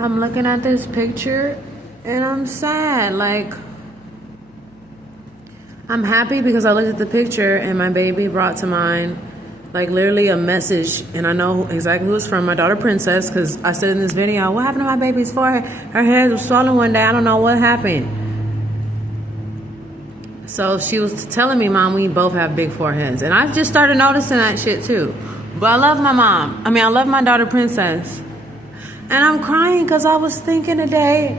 I'm looking at this picture and I'm sad. Like, I'm happy because I looked at the picture and my baby brought to mind, like, literally a message. And I know exactly who it's from, my daughter Princess, because I said in this video, what happened to my baby's forehead? Her head was swollen one day. I don't know what happened. So she was telling me, Mom, we both have big foreheads. And I just started noticing that shit too. But I love my mom. I love my daughter Princess. And I'm crying because I was thinking today,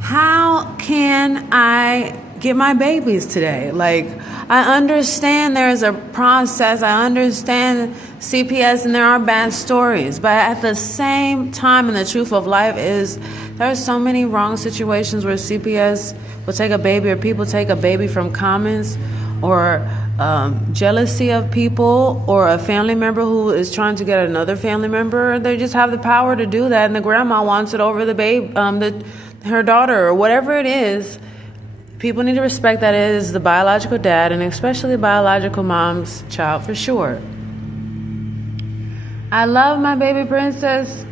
how can I get my babies today? Like, I understand there's a process. I understand CPS and there are bad stories. But at the same time, and the truth of life is, there are so many wrong situations where CPS will take a baby, or people take a baby from comments, or jealousy of people, or a family member who is trying to get another family member. They just have the power to do that, and the grandma wants it over the babe, her daughter, or whatever it is. People need to respect that it is the biological dad, and especially the biological mom's child, for sure. I love my baby Princess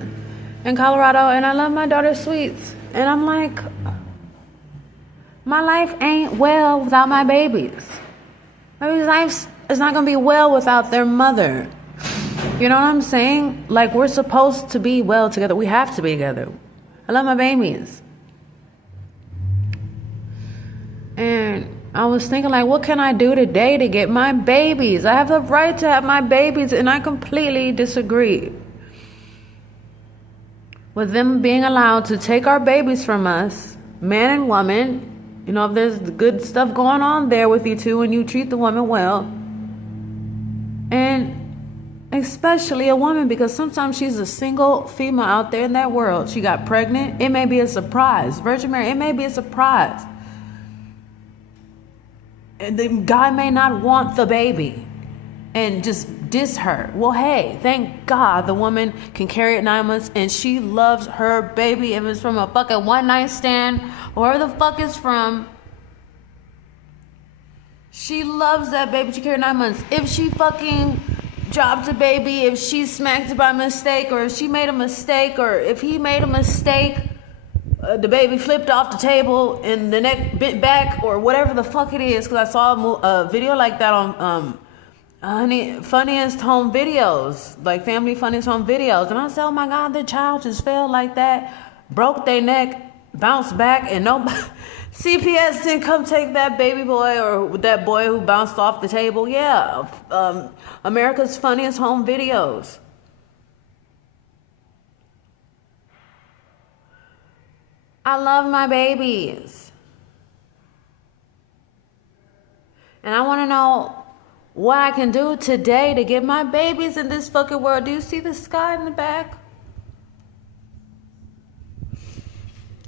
in Colorado, and I love my daughter Sweets. And I'm like, my life ain't well without my babies. My baby's life is not going to be well without their mother. You know what I'm saying? Like, we're supposed to be well together. We have to be together. I love my babies. And I was thinking, like, what can I do today to get my babies? I have the right to have my babies, and I completely disagree with them being allowed to take our babies from us, man and woman. You know, if there's good stuff going on there with you two and you treat the woman well. And especially a woman, because sometimes she's a single female out there in that world. She got pregnant. It may be a surprise. Virgin Mary, it may be a surprise. And the guy may not want the baby and just diss her. Well, hey, thank God the woman can carry it 9 months and she loves her baby. If it's from a fucking one night stand or wherever the fuck it's from, she loves that baby. She carried 9 months. If she fucking dropped a baby, if she smacked it by mistake, or if she made a mistake, or if he made a mistake, the baby flipped off the table and the neck bit back, or whatever the fuck it is, because I saw a video like that on funniest home videos, like family funniest home videos, and I said, oh my God, the child just fell like that, broke their neck, bounced back, and nobody, CPS didn't come take that baby boy or that boy who bounced off the table. Yeah, America's funniest home videos. I love my babies. And I want to know what I can do today to get my babies in this fucking world. Do you see the sky in the back?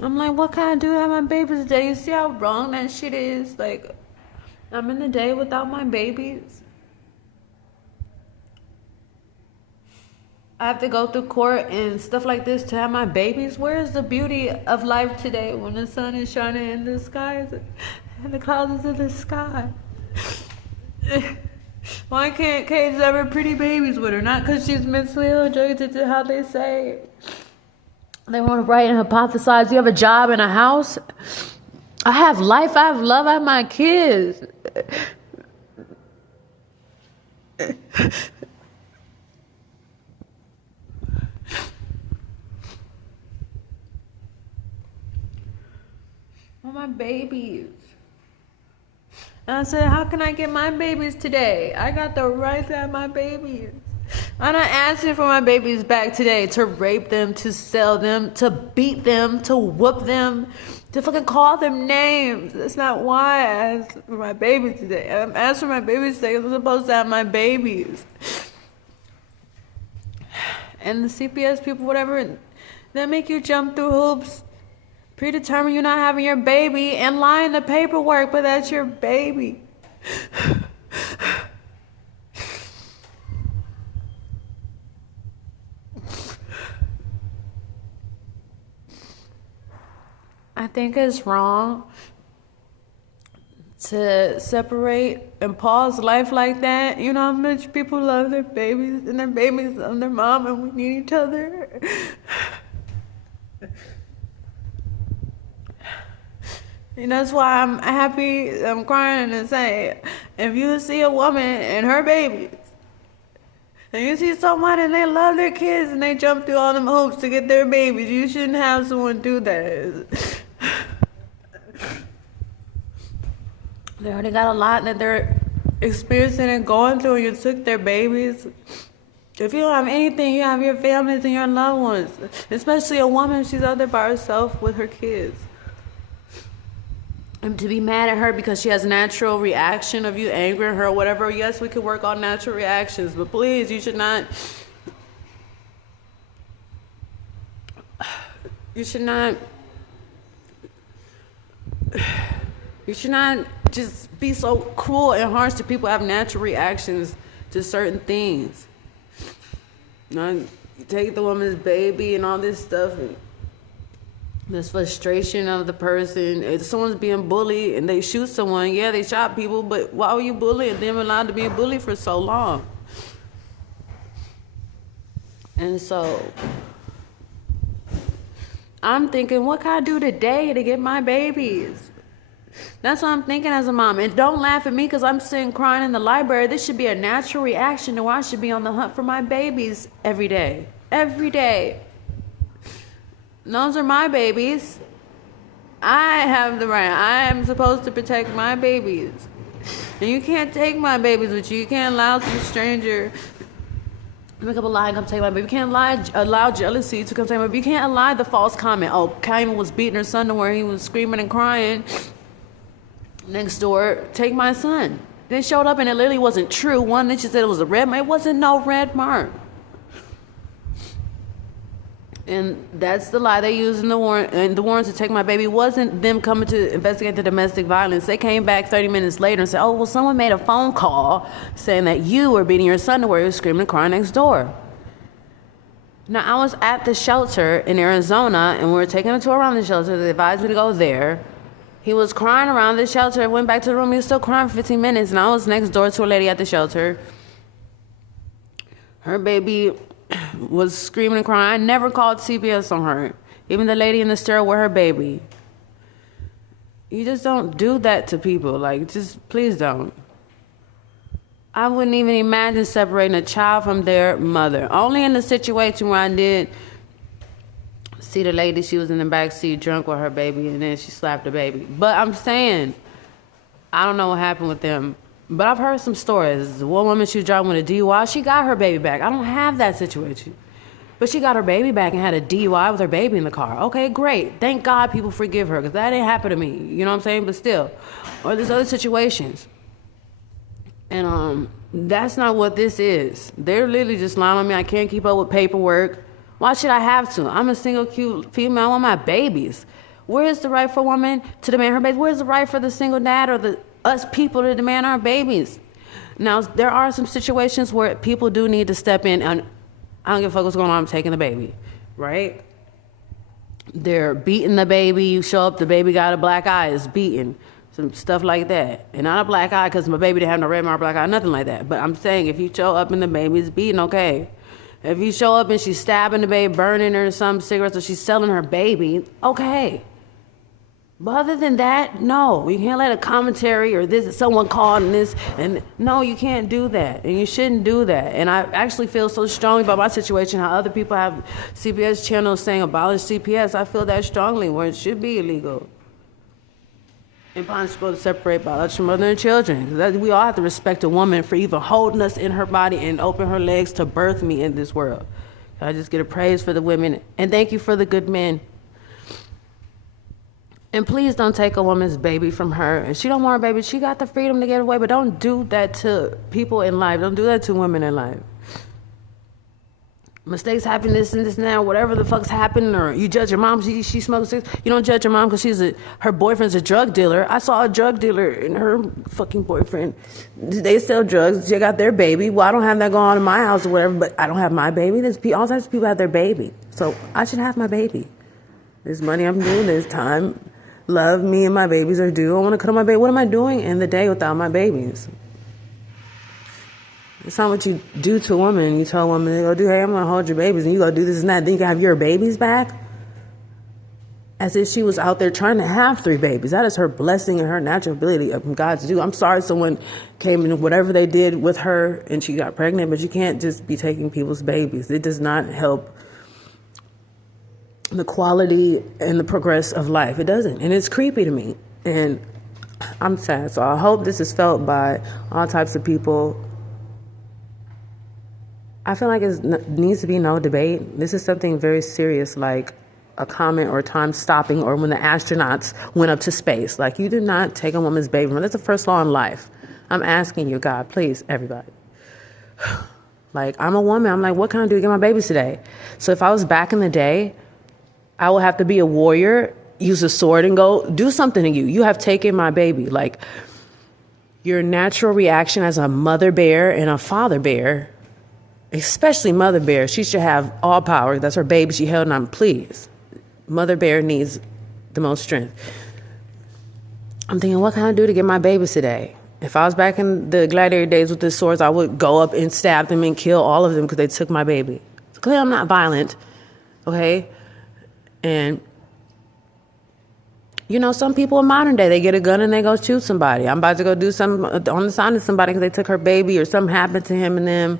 I'm like, what can I do to have my babies today? You see how wrong that shit is? Like, I'm in the day without my babies. I have to go through court and stuff like this to have my babies. Where is the beauty of life today when the sun is shining in the skies and the clouds is in the sky? Why can't Kate have her pretty babies with her? Not because she's mentally ill, addicted to how they say. They want to write and hypothesize. You have a job and a house. I have life. I have love. I have my kids. My babies. And I said, how can I get my babies today? I got the right to have my babies. I'm not asking for my babies back today to rape them, to sell them, to beat them, to whoop them, to fucking call them names. That's not why I asked for my babies today. I'm asking for my babies today because I'm supposed to have my babies. And the CPS people, whatever, they make you jump through hoops, predetermine you're not having your baby, and lie in the paperwork, but that's your baby. I think it's wrong to separate and pause life like that. You know how much people love their babies and their babies love their mom, and we need each other. And that's why I'm happy, I'm crying and saying, if you see a woman and her babies, and you see someone and they love their kids and they jump through all them hoops to get their babies, you shouldn't have someone do that. They already got a lot that they're experiencing and going through, and you took their babies. If you don't have anything, you have your families and your loved ones. Especially a woman, she's out there by herself with her kids. And to be mad at her because she has natural reaction of you angering her or whatever, yes, we can work on natural reactions, but please, you should not just be so cruel and harsh to people who have natural reactions to certain things. You take the woman's baby and all this stuff, and this frustration of the person. If someone's being bullied and they shoot someone, yeah, they shot people, but why were you bullying them, allowed to be a bully for so long? And so I'm thinking, what can I do today to get my babies? That's what I'm thinking as a mom. And don't laugh at me because I'm sitting crying in the library. This should be a natural reaction to why I should be on the hunt for my babies every day. Every day. Those are my babies. I have the right. I am supposed to protect my babies. And you can't take my babies with you. You can't allow some stranger to make up a lie and come take my baby. You can't allow jealousy to come take my baby. You can't allow the false comment. Oh, Kaima was beating her son to where he was screaming and crying next door. Take my son. They showed up and it literally wasn't true. One, then she said it was a red mark. It wasn't no red mark. And that's the lie they used in the warrant. And the warrant to take my baby wasn't them coming to investigate the domestic violence. They came back 30 minutes later and said, oh, well, someone made a phone call saying that you were beating your son to where he was screaming and crying next door. Now, I was at the shelter in Arizona, and we were taking a tour around the shelter. They advised me to go there. He was crying around the shelter. I went back to the room. He was still crying for 15 minutes, and I was next door to a lady at the shelter. Her baby was screaming and crying. I never called CPS on her. Even the lady in the stairwell with her baby. You just don't do that to people. Like, just please don't. I wouldn't even imagine separating a child from their mother. Only in the situation where I did see the lady, she was in the back seat drunk with her baby, and then she slapped the baby. But I'm saying, I don't know what happened with them. But I've heard some stories. One woman, she was driving with a DUI. She got her baby back. I don't have that situation. But she got her baby back and had a DUI with her baby in the car. Okay, great. Thank God people forgive her because that didn't happen to me. You know what I'm saying? But still. Or there's other situations. And that's not what this is. They're literally just lying on me. I can't keep up with paperwork. Why should I have to? I'm a single, cute female. I want my babies. Where is the right for a woman to demand her baby? Where's the right for the single dad or us people to demand our babies? Now, there are some situations where people do need to step in, and I don't give a fuck what's going on, I'm taking the baby, right? They're beating the baby, you show up, the baby got a black eye, it's beaten, some stuff like that. And not a black eye because my baby didn't have no red mark, black eye, nothing like that. But I'm saying if you show up and the baby's beaten, okay. If you show up and she's stabbing the baby, burning her some cigarettes, or she's selling her baby, okay. But other than that, no, you can't let a commentary or this, someone called and this, and no, you can't do that, and you shouldn't do that. And I actually feel so strongly about my situation, how other people have CPS channels saying abolish CPS. I feel that strongly, where it should be illegal. And punishable to separate biological mother and children. We all have to respect a woman for even holding us in her body and open her legs to birth me in this world. I just get a praise for the women, and thank you for the good men. And please don't take a woman's baby from her. If she don't want her baby, she got the freedom to get away, but don't do that to people in life. Don't do that to women in life. Mistakes happen, this and this now, whatever the fuck's happening, or you judge your mom, she smokes cigarettes. You don't judge your mom because her boyfriend's a drug dealer. I saw a drug dealer and her fucking boyfriend. They sell drugs. They got their baby. Well, I don't have that going on in my house or whatever, but I don't have my baby. There's all types of people have their baby. So I should have my baby. There's money I'm doing, there's time. Love, me and my babies are due. I want to cuddle my baby. What am I doing in the day without my babies? It's not what you do to a woman. You tell a woman, to go do, hey, I'm going to hold your babies, and you go do this and that. Then you can have your babies back? as if she was out there trying to have 3 babies. That is her blessing and her natural ability of God to do. I'm sorry someone came in, whatever they did with her, and she got pregnant, but you can't just be taking people's babies. It does not help the quality and the progress of life. It doesn't. And it's creepy to me. And I'm sad. So I hope this is felt by all types of people. I feel like it needs to be no debate. This is something very serious, like a comet or time stopping, or when the astronauts went up to space. Like, you do not take a woman's baby. That's the first law in life. I'm asking you, God, please, everybody. Like, I'm a woman. I'm like, what can I do to get my babies today? So if I was back in the day, I would have to be a warrior, use a sword, and go do something to you. You have taken my baby. Like, your natural reaction as a mother bear and a father bear, especially mother bear, she should have all power. That's her baby she held, and I'm pleased. Mother bear needs the most strength. I'm thinking, what can I do to get my babies today? If I was back in the gladiator days with the swords, I would go up and stab them and kill all of them because they took my baby. So clearly I'm not violent, okay? And, you know, some people in modern day, they get a gun and they go shoot somebody. I'm about to go do something on the side of somebody because they took her baby or something happened to him and them.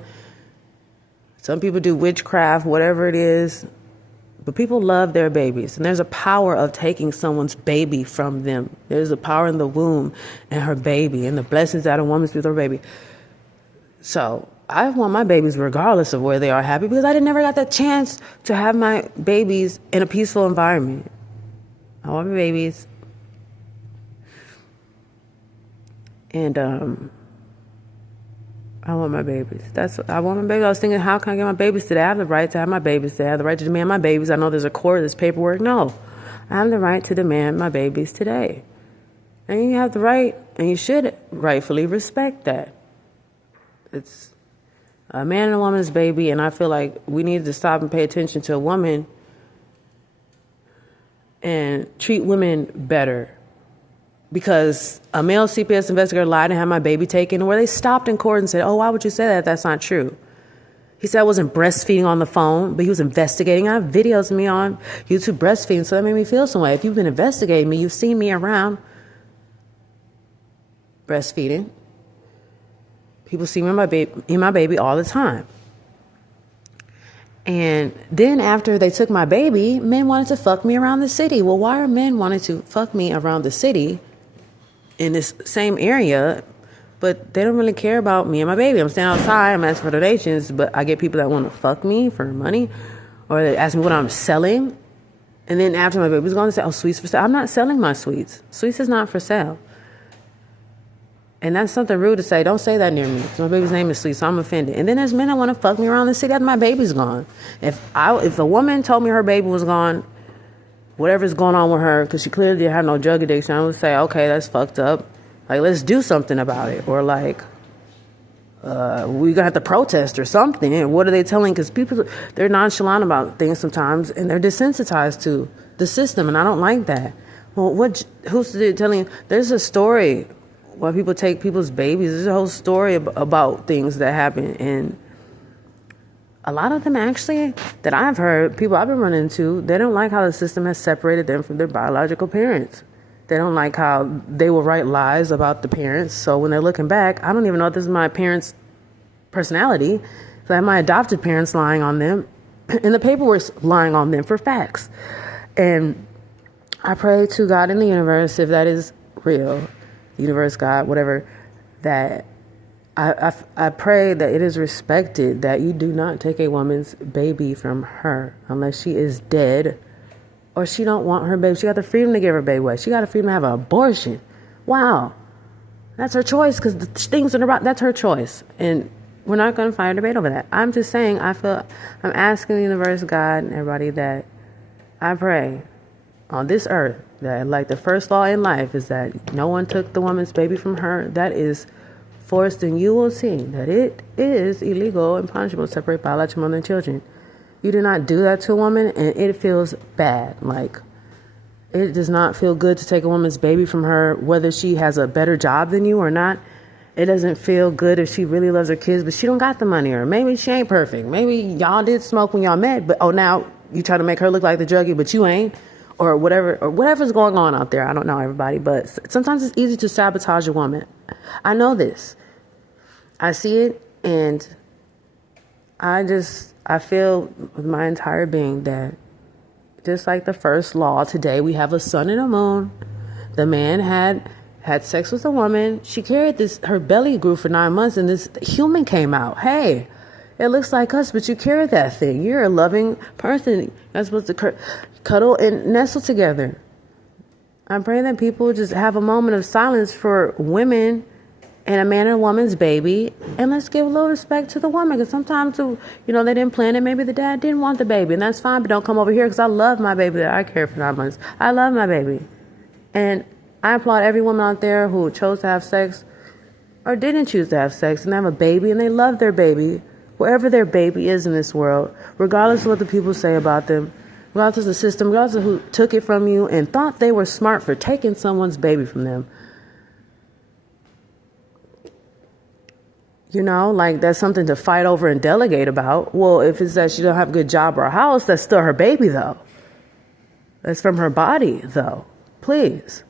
Some people do witchcraft, whatever it is. But people love their babies. And there's a power of taking someone's baby from them. There's a power in the womb and her baby and the blessings that a woman's with her baby. So I want my babies regardless of where they are happy, because I never got the chance to have my babies in a peaceful environment. I want my babies. And I want my babies. I want my babies. I was thinking, how can I get my babies today? I have the right to have my babies today. I have the right to demand my babies. I know there's a court, there's paperwork. No. I have the right to demand my babies today. And you have the right, and you should rightfully respect that. It's a man and a woman's baby, and I feel like we need to stop and pay attention to a woman and treat women better. Because a male CPS investigator lied and had my baby taken, where they stopped in court and said, oh, why would you say that? That's not true. He said I wasn't breastfeeding on the phone, but he was investigating. I have videos of me on YouTube breastfeeding, so that made me feel some way. If you've been investigating me, you've seen me around breastfeeding. People see me and my baby all the time. And then after they took my baby, men wanted to fuck me around the city. Well, why are men wanting to fuck me around the city in this same area, but they don't really care about me and my baby? I'm standing outside, I'm asking for donations, but I get people that want to fuck me for money, or they ask me what I'm selling. And then after my baby's gone, they say, oh, sweets for sale. I'm not selling my sweets. Sweets is not for sale. And that's something rude to say. Don't say that near me. My baby's name is Sweet, so I'm offended. And then there's men that want to fuck me around the city after my baby's gone. If a woman told me her baby was gone, whatever's going on with her, because she clearly didn't have no drug addiction, I would say, okay, that's fucked up. Like, let's do something about it. Or like, we got to protest or something. And what are they telling? Because people, they're nonchalant about things sometimes, and they're desensitized to the system, and I don't like that. Well, who's telling you? There's a story why people take people's babies. There's a whole story about things that happen, and a lot of them actually that I've heard, people I've been running into, they don't like how the system has separated them from their biological parents. They don't like how they will write lies about the parents. So when they're looking back, I don't even know if this is my parents' personality. So I have my adopted parents lying on them, and the paperwork's lying on them for facts. And I pray to God in the universe, if that is real, universe, God, whatever, that I pray that it is respected that you do not take a woman's baby from her unless she is dead or she don't want her baby. She got the freedom to give her baby away. She got the freedom to have an abortion. Wow. That's her choice, because the things are about, that's her choice. And we're not going to fight a debate over that. I'm just saying, I'm asking the universe, God, and everybody, that I pray on this earth that, like, the first law in life is that no one took the woman's baby from her. That is forced, and you will see that it is illegal and punishable to separate biological mother and children. You do not do that to a woman, and it feels bad. Like, it does not feel good to take a woman's baby from her, whether she has a better job than you or not. It doesn't feel good if she really loves her kids, but she don't got the money, or maybe she ain't perfect. Maybe y'all did smoke when y'all met, but now you try to make her look like the druggie, but you ain't. or whatever's going on out there. I don't know everybody, but sometimes it's easy to sabotage a woman. I know this. I see it, and I feel with my entire being that just like the first law, today we have a sun and a moon. The man had sex with a woman. She carried this, her belly grew for 9 months, and this human came out. Hey, it looks like us, but you carried that thing. You're a loving person. You're supposed to cuddle and nestle together. I'm praying that people just have a moment of silence for women and a man and a woman's baby, and let's give a little respect to the woman, because sometimes, they didn't plan it. Maybe the dad didn't want the baby, and that's fine, but don't come over here, because I love my baby that I carried for 9 months. I love my baby. And I applaud every woman out there who chose to have sex or didn't choose to have sex and have a baby, and they love their baby, wherever their baby is in this world, regardless of what the people say about them, regardless of the system, regardless of who took it from you and thought they were smart for taking someone's baby from them. That's something to fight over and delegate about. Well, if it's that she don't have a good job or a house, that's still her baby, though. That's from her body, though. Please.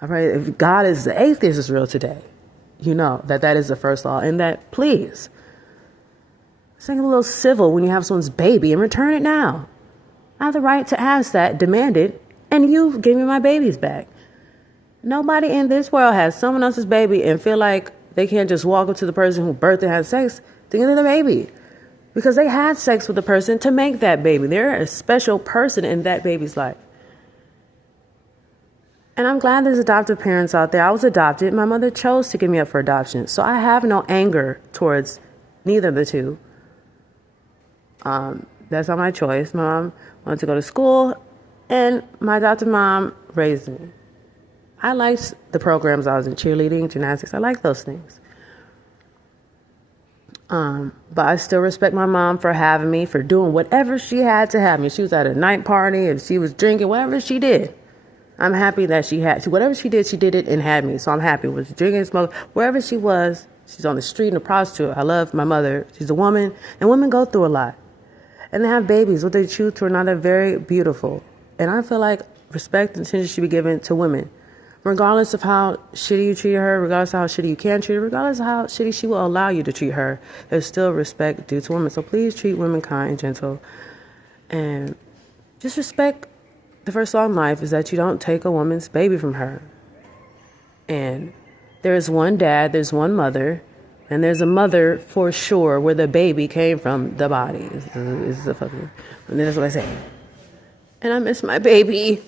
All right, if God is the atheist is real today, that is the first law. And that, please, sing a little civil when you have someone's baby and return it now. I have the right to ask that, demand it, and you give me my babies back. Nobody in this world has someone else's baby and feel like they can't just walk up to the person who birthed and had sex to get the baby. Because they had sex with the person to make that baby. They're a special person in that baby's life. And I'm glad there's adoptive parents out there. I was adopted. My mother chose to give me up for adoption. So I have no anger towards neither of the two. That's not my choice. My mom wanted to go to school, and my adoptive mom raised me. I liked the programs. I was in cheerleading, gymnastics. I like those things. But I still respect my mom for having me, for doing whatever she had to have me. She was at a night party, and she was drinking, whatever she did. I'm happy that whatever she did it and had me. So I'm happy with drinking, smoke, wherever she was. She's on the street and a prostitute. I love my mother. She's a woman, and women go through a lot. And they have babies. What they choose to another, very beautiful. And I feel like respect and attention should be given to women. Regardless of how shitty you treat her, regardless of how shitty you can treat her, regardless of how shitty she will allow you to treat her, there's still respect due to women. So please treat women kind and gentle. And just respect. The first law in life is that you don't take a woman's baby from her. And there's one dad, there's one mother, and there's a mother for sure where the baby came from, the body. Is the fucking, and that's what I say. And I miss my baby.